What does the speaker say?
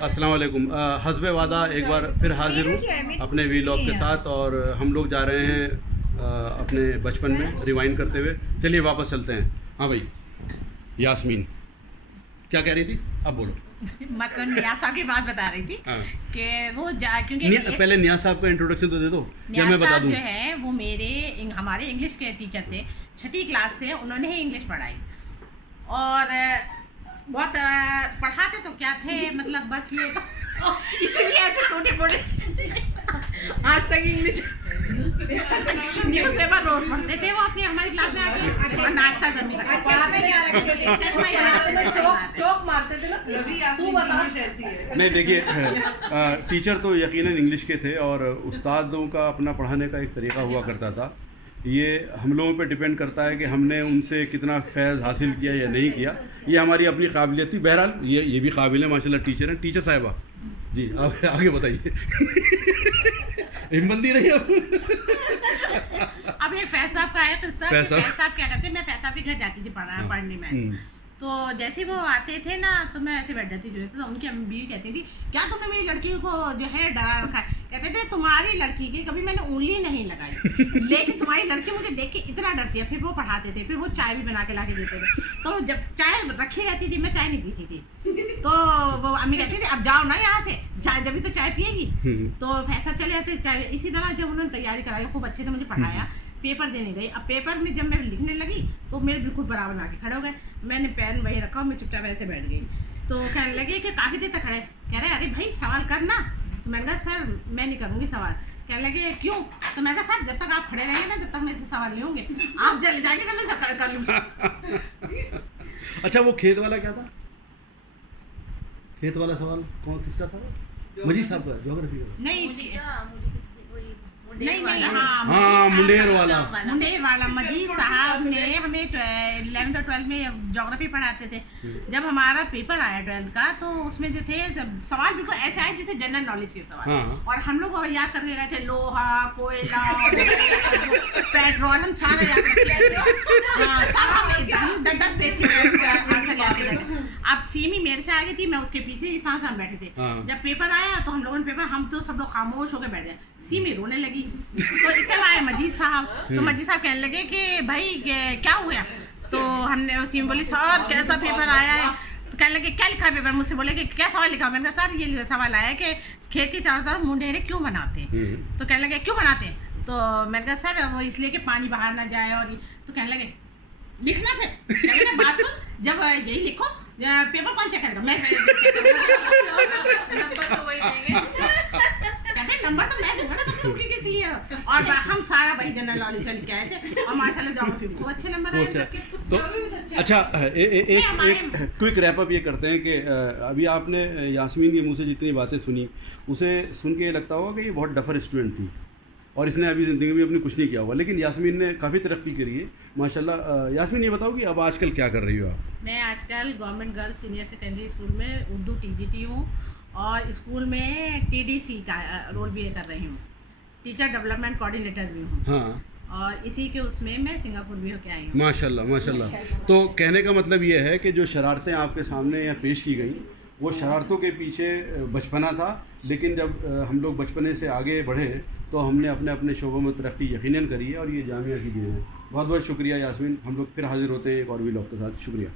अस्सलाम वालेकुम। हस्बे वादा एक बार फिर हाजिर हूँ अपने वीलॉग के साथ और हम लोग जा रहे हैं अपने बचपन में रिवाइंड करते हुए। चलिए वापस चलते हैं। हाँ भाई, यास्मीन क्या कह रही थी, अब बोलो। मतलब नियाज साहब की बात बता रही थी हाँ। कि वो क्योंकि पहले नियाज साहब का इंट्रोडक्शन तो दे दो या मैं नियाज बता साहब दूँ। जो है वो हमारे इंग्लिश के टीचर थे। 6ठी क्लास से उन्होंने ही इंग्लिश पढ़ाई और बहुत पढ़ाते तो क्या थे, मतलब बस ये इसलिए ऐसे टूटे फूटे आज तक इंग्लिश न्यूज़पेपर रोज पढ़ते थे वो अपनी हमारी क्लास में आके और नाश्ता जरूर चौक मारते थे ना। तू बता ऐसी है। नहीं देखिए, टीचर तो यकीनन इंग्लिश के थे और उस्तादों का अपना पढ़ाने का एक तरीका हुआ करता था। ये हम लोगों पे डिपेंड करता है कि हमने उनसे कितना फैज़ हासिल किया या नहीं किया। ये हमारी अपनी काबिलियत थी। बहरहाल ये भी काबिल है, माशाल्लाह टीचर हैं। टीचर साहिबा जी आप आगे बताइए। हिम्मत नहीं रही अब। अब ये फैज साहब का है तो सर फैज साहब। फैज साहब क्या करते, मैं फैज साहब के घर जाती थी पढ़ने में। तो जैसे वो आते थे ना तो मैं ऐसे बैठ जाती तो उनकी अम्मी बीवी कहती थी क्या तुमने मेरी लड़की को जो है डरा रखा है। कहते थे तुम्हारी लड़की की कभी मैंने उंगली नहीं लगाई लेकिन तुम्हारी लड़की मुझे देख के इतना डरती है। फिर वो पढ़ाते थे, फिर वो चाय भी बना के ला के देते थे। तो जब चाय रखी रहती थी मैं चाय नहीं पीती थी तो वो अम्मी कहती थी अब जाओ ना यहाँ से, चाय जब भी तो चाय पिएगी। तो फैसला चले जाते चाय। इसी तरह जब उन्होंने तैयारी कराई, खूब अच्छे से मुझे पढ़ाया, पेपर देने गई। अब पेपर में जब मैं लिखने लगी तो मेरे बिल्कुल बराबर ला के खड़े हो गए। मैंने पेन वही रखा और मैं चुपचाप ऐसे बैठ गई। तो कहने लगे कि काफ़ी देर तक खड़े, कह रहे अरे भाई सवाल करना। तो मैंने कहा सर मैं नहीं करूँगी सवाल। कहने लगे क्यों? तो मैंने कहा सर जब तक आप खड़े रहेंगे ना जब तक मेरे से सवाल नहीं होंगे, आप चले जाएंगे ना मैं सब कर लूँगी। अच्छा वो खेत वाला क्या था? खेत वाला सवाल कौन किसका था? मजीद साहब का, ज्योग्राफी का। नहीं हाँ मुंडेर वाला मजीद साहब ने हमें 11th और 12th में ज्योग्राफी पढ़ाते थे। जब हमारा पेपर आया 12th का तो उसमें जो थे सवाल बिल्कुल ऐसे आए जैसे जनरल नॉलेज के सवाल। हाँ। और हम लोग याद करके गए थे लोहा, कोयला, पेट्रोल, हम सारे याद करके गए थे। हाँ, सब हम 10 पेज के आंसर याद थे। अब सीमी मेरे से आगे थी, मैं उसके पीछे इस तरह से हम बैठे थे। हाँ। जब पेपर आया तो हम लोगों ने पेपर, हम तो सब लोग खामोश होकर बैठ गए। सीमी रोने लगी तो इतने आए मजीद साहब। तो मजीद साहब कहने लगे कि भाई क्या हुआ? तो हमने सीमी बोली सर कैसा पेपर आया है? तो कहने लगे क्या लिखा है पेपर? मुझसे बोले कि क्या सवाल लिखा? मैंने कहा सर ये सवाल आया है कि खेत के चारों तरफ मुंडेरे क्यों बनाते हैं? तो कहने लगे क्यों बनाते हैं? तो मैंने कहा सर वो इसलिए कि पानी बाहर ना जाए। और तो कहने लगे लिखना। फिर कहने लगे बात सुन, जब यही लिखो पेपर कौन चेक करेगा? मैं कहते नंबर तो मैं दूंगा ना, तब तुम किस लिए? और हम सारा वही जनरल नॉलेज लिख के आए थे और माशाल्लाह ज्योग्राफी में खूब अच्छे नंबर आए सबके। तो अच्छा एक क्विक रैप अप ये करते हैं कि अभी आपने यास्मीन के मुंह से जितनी बातें सुनी उसे सुन के ये लगता होगा कि ये बहुत डफर स्टूडेंट थी और इसने अभी ज़िंदगी में अपनी कुछ नहीं किया होगा, लेकिन यास्मीन ने काफ़ी तरक्की करी है माशाल्लाह। यास्मीन ये बताओ कि अब आजकल क्या कर रही हो आप? मैं आजकल government girls senior secondary school में उर्दू TGT हूँ और स्कूल में TDC का रोल भी कर रही हूँ, टीचर डेवलपमेंट कोऑर्डिनेटर भी हूँ। हाँ। और इसी के उसमें मैं सिंगापुर भी होके आई हूँ। माशाल्लाह माशाल्लाह। तो कहने का मतलब ये है कि जो शरारतें आपके सामने यहाँ पेश की गई वो शरारतों के पीछे बचपना था, लेकिन जब हम लोग बचपने से आगे बढ़े तो हमने अपने अपने शोबों में तरक्की यकीनन करी है और ये जामिया की देन है। बहुत बहुत शुक्रिया यास्मीन। हम लोग फिर हाजिर होते हैं एक और व्लॉग के साथ। शुक्रिया।